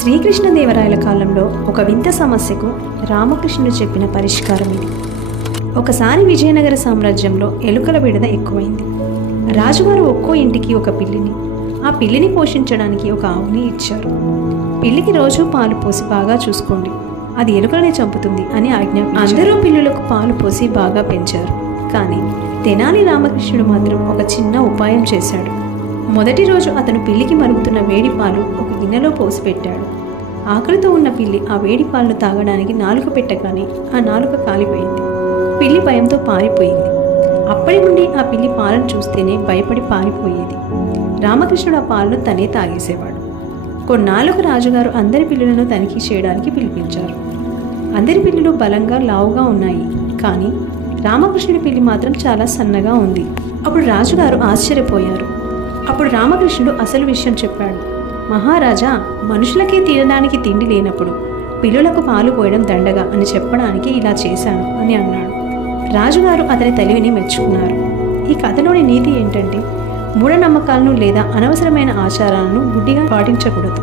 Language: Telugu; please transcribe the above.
శ్రీకృష్ణదేవరాయల కాలంలో ఒక వింత సమస్యకు రామకృష్ణుడు చెప్పిన పరిష్కారం ఇది. ఒకసారి విజయనగర సామ్రాజ్యంలో ఎలుకల విడద ఎక్కువైంది. రాజుగారు ఒక్కో ఇంటికి ఒక పిల్లిని, ఆ పిల్లిని పోషించడానికి ఒక ఆవుని ఇచ్చారు. పిల్లికి రోజు పాలు పోసి బాగా చూసుకోండి, అది ఎలుకలనే చంపుతుంది అని ఆజ్ఞాపించారు. అందరూ పిల్లులకు పాలు పోసి బాగా పెంచారు. కానీ తెనాలి రామకృష్ణుడు మాత్రం ఒక చిన్న ఉపాయం చేశాడు. మొదటి రోజు అతను పిల్లికి మరుగుతున్న వేడి పాలు ఒక గిన్నెలో పోసి పెట్టాడు. ఆకలితో ఉన్న పిల్లి ఆ వేడి పాలను తాగడానికి నాలుక పెట్టగానే ఆ నాలుక కాలిపోయింది. పిల్లి భయంతో పారిపోయింది. అప్పటి నుండి ఆ పిల్లి పాలను చూస్తేనే భయపడి పారిపోయేది. రామకృష్ణుడు ఆ పాలను తనే తాగేసేవాడు. కొన్నాళ్ళకు రాజుగారు అందరి పిల్లులను తనిఖీ చేయడానికి పిలిపించారు. అందరి పిల్లులు బలంగా లావుగా ఉన్నాయి, కానీ రామకృష్ణుడి పిల్లి మాత్రం చాలా సన్నగా ఉంది. అప్పుడు రాజుగారు ఆశ్చర్యపోయారు. అప్పుడు రామకృష్ణుడు అసలు విషయం చెప్పాడు. మహారాజా, మనుషులకే తినడానికి తిండి లేనప్పుడు పిల్లులకు పాలు పోయడం దండగా అని చెప్పడానికి ఇలా చేశాను అని అన్నాడు. రాజుగారు అతని తెలివిని మెచ్చుకున్నారు. ఈ కథలోని నీతి ఏంటంటే, మూఢనమ్మకాలను లేదా అనవసరమైన ఆచారాలను గుడ్డిగా పాటించకూడదు.